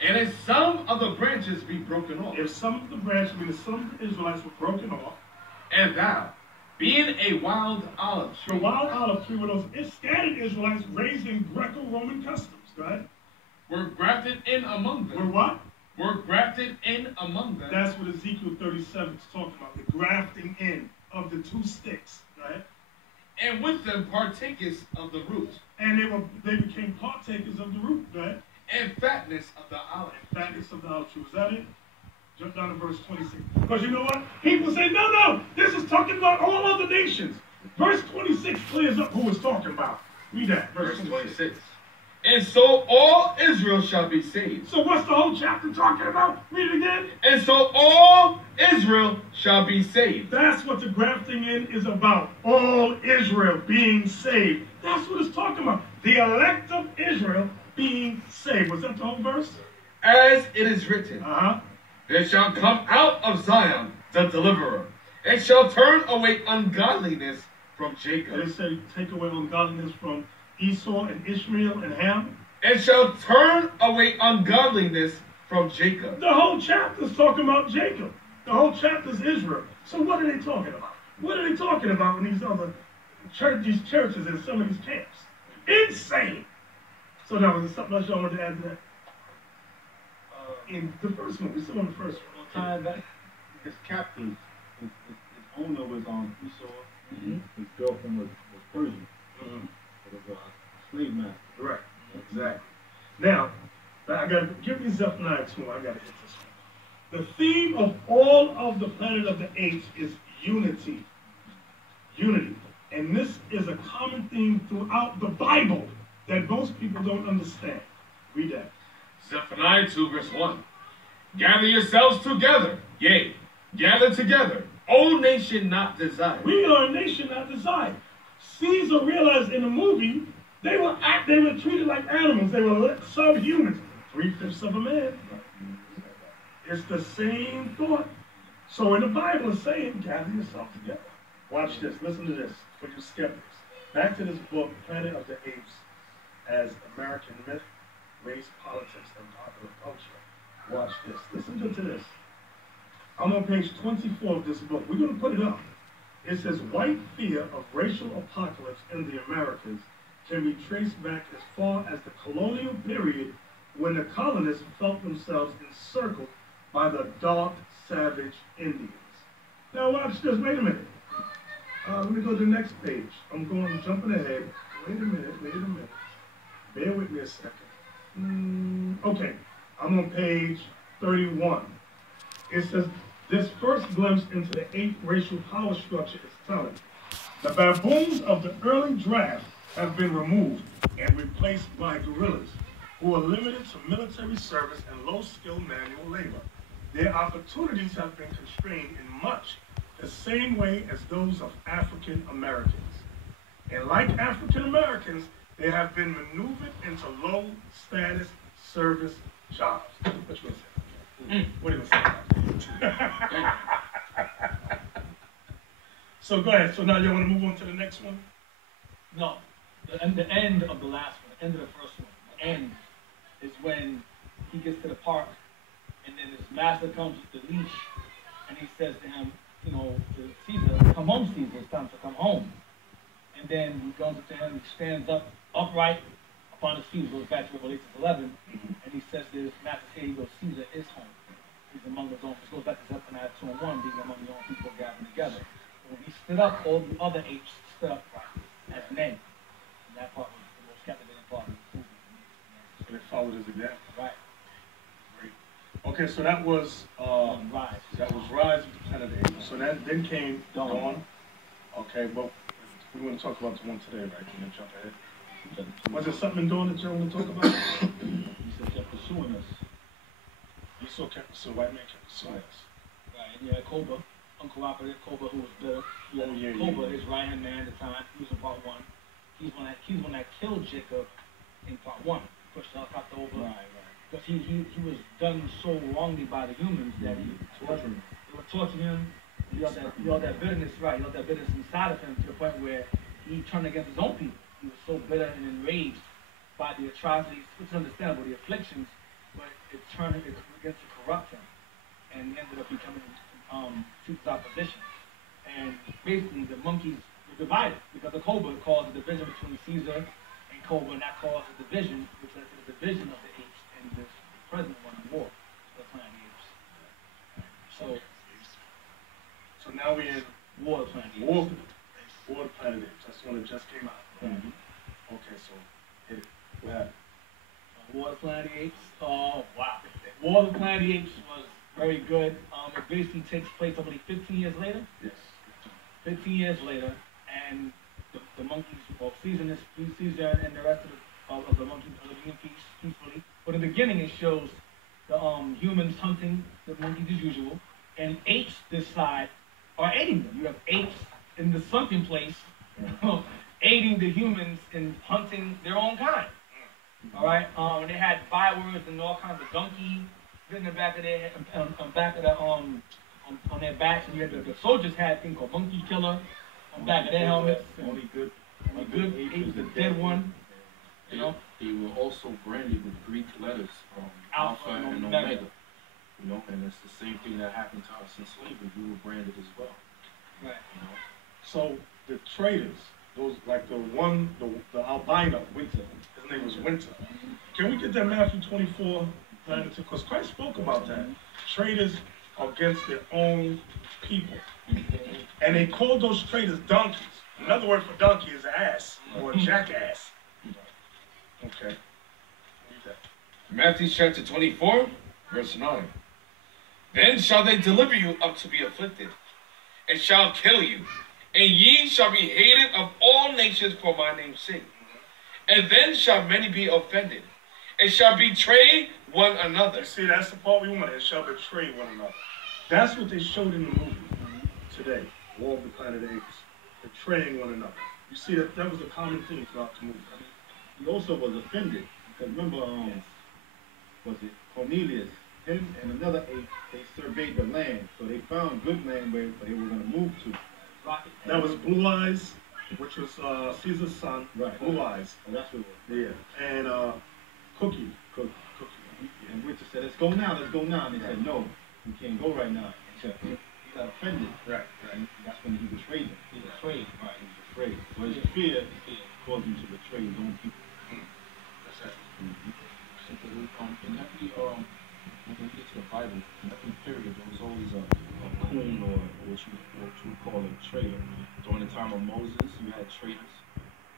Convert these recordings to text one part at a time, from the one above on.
And if some of the branches be broken off, if some of the branches, meaning some of the Israelites were broken off, and thou, being a wild olive the tree, wild olive tree were those scattered Israelites raised in Greco-Roman customs, right? were grafted in among them. Were what? Were grafted in among them. That's what Ezekiel 37 is talking about, the grafting in of the two sticks, right? And with them partakers of the root. And they became partakers of the root, right? And fatness of the olive. Fatness of the olive tree. Was that it? Jump down to verse 26. Because you know what? People say, no, this is talking about all other nations. Verse 26 clears up who it's talking about. Read that. Verse 26. And so all Israel shall be saved. So what's the whole chapter talking about? Read it again. And so all Israel shall be saved. That's what the grafting in is about. All Israel being saved. That's what it's talking about. The elect of Israel being saved. Was that the whole verse? As it is written. Uh-huh. There shall come out of Zion the deliverer, and shall turn away ungodliness from Jacob. They say take away ungodliness from Esau and Ishmael and Ham. And shall turn away ungodliness from Jacob. The whole chapter is talking about Jacob. The whole chapter is Israel. So what are they talking about? What are they talking about in these other these churches and some of these camps? Insane. So now, is there something else y'all want to add to that? In the first one, we still on the first one. Time back, his captors, his owner was Esau. Mm-hmm. His girlfriend was Persian. Mm-hmm. It was a slave master. Right. Exactly. Now, I got to give me Zephaniah 2. I got to hit this one. The theme of all of the Planet of the Apes is unity. Unity. And this is a common theme throughout the Bible that most people don't understand. Read that. Zephaniah 2 verse 1. Gather yourselves together, yea, gather together, O nation not desired. We are a nation not desired. Caesar realized in the movie they were treated like animals. They were subhumans. 3/5 of a man. It's the same thought. So in the Bible it's saying, gather yourself together. Watch this. Listen to this for you skeptics. Back to this book, Planet of the Apes, as American myth, race, politics, and popular culture. Watch this. Listen to this. I'm on page 24 of this book. We're going to put it up. It says, white fear of racial apocalypse in the Americas can be traced back as far as the colonial period when the colonists felt themselves encircled by the dark, savage Indians. Now watch this. Wait a minute. Let me go to the next page. I'm jumping ahead. Wait a minute. Bear with me a second. Okay. I'm on page 31. It says, this first glimpse into the ape racial power structure is telling. The baboons of the early draft have been removed and replaced by gorillas, who are limited to military service and low-skilled manual labor. Their opportunities have been constrained in much the same way as those of African Americans. And like African Americans, they have been maneuvered into low-status service jobs. What you gonna say? What are you gonna say? So go ahead. So now you want to move on to the next one? No. The end of the last one, the end of the first one. The end is when he gets to the park, and then his master comes with the leash, and he says to him, you know, to Caesar, come home, Caesar, it's time to come home. And then he goes up to him, he stands up upright upon his feet, goes back to Revelation 11, and he says to his master, he goes, Caesar is home. He's among his own. This goes back to Zephaniah 2 and 1, being among your own people gathered together. When he stood up, all the other apes stood upright as men. And that part was the most captivating part of the movie. So they followed his example. Right. Great. Okay, so that was Rise. That was Rise of the Planet of the Apes. So then came Dawn. Okay, but we want to talk about the one today, right? Can you jump ahead? Was there something in Dawn that you want to talk about? He said, kept pursuing us. You still kept pursuing, white man kept pursuing us. Right, and you had Cobra, uncooperative Cobra, who was bitter. Cobra, his right-hand man at the time, he was in part 1. He's one that killed Jacob in part 1. Pushed the helicopter over. Right. Because he was done so wrongly by the humans that they were torturing him. He had that bitterness, right? He had that bitterness inside of him to the point where he turned against his own people. He was so bitter and enraged by the atrocities, which is understandable, the afflictions, but it begins to corrupt him, and he ended up becoming Caesar's opposition. And basically, the monkeys were divided because the Cobra caused a division between Caesar and Cobra, and that caused a division, which led to the division of the apes and the present one, war, the Planet of the Apes. So now we're in War of the Planet of the War, Apes. War of the Planet of the Apes. That's when it just came out. Okay, so hit it. What happened? War of the Planet of the Apes. Oh, wow. War of the Planet of the Apes was very good. It basically takes place, I believe, 15 years later. Yes. 15 years later, and the monkeys, well, Caesar and the rest of the monkeys are living in peace, peacefully. But in the beginning, it shows the humans hunting the monkeys as usual, and apes this side are aiding them. You have apes in the sunken place, aiding the humans in hunting their own kind. All right, and they had bywords and all kinds of donkey in the back of their on their backs, and you had the soldiers had a thing called monkey killer on the back of their helmets. Only good ape is the dead one. You know, they were also branded with Greek letters, Alpha and Omega. You know, and it's the same thing that happened to us in slavery. We were branded as well. Right. You know. So the traders, those like the albino, Winter. His name was Winter. Can we get that Matthew 24? Because Christ spoke about that. Traders against their own people. And they called those traders donkeys. Another word for donkey is ass or jackass. Okay. Read that. Matthew chapter 24, verse 9. Then shall they deliver you up to be afflicted, and shall kill you, and ye shall be hated of all nations for my name's sake. And then shall many be offended, and shall betray one another. You see, that's the part we wanted. It shall betray one another. That's what they showed in the movie today. War of the Planet of the Apes. Betraying one another. You see, that was a common theme throughout the movie. He also was offended because remember, was it Cornelius? Him and another ape, they surveyed the land, so they found good land where they were going to move to. That was Blue Eyes, which was Caesar's son. Right. Blue Eyes. Oh, that's what it was. Yeah. And Cookie. And Winter said, let's go now. And they said, no, we can't go right now. He got offended. Right. And that's when he betrayed them. He betrayed. Right, he betrayed. So his fear caused him to betray his own people. That's it. In every, when we get to the Bible, in every period, there was always a coon or what you call a traitor. During the time of Moses, you had traitors.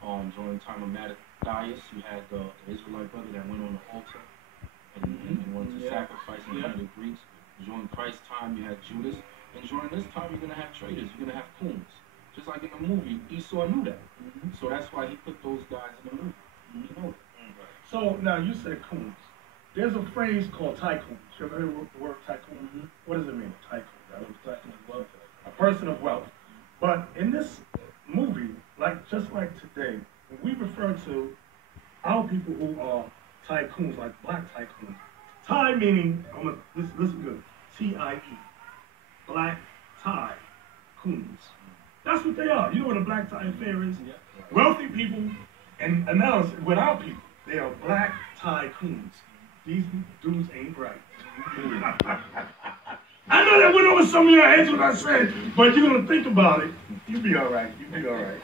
During the time of Mattathias, you had the Israelite brother that went on the altar and wanted to sacrifice in front of the Greeks. During Christ's time, you had Judas. And during this time, you're going to have traitors. You're going to have coons. Just like in the movie, Esau knew that. So that's why he put those guys in the movie. You know that. So now you said coons. There's a phrase called tycoon. You ever heard the word tycoon? What does it mean, tycoon? A person of wealth. But in this movie, just like today, when we refer to our people who are tycoons, like black tycoons, Thai meaning, listen good, T-I-E, black Thai coons. That's what they are. You know what a black Thai affair is? Yeah. Wealthy people, and now it's with our people, they are black Thai coons. These dudes ain't right. I know that went over some of your heads what I said, but you're going to think about it. You'll be all right. You'll be all right.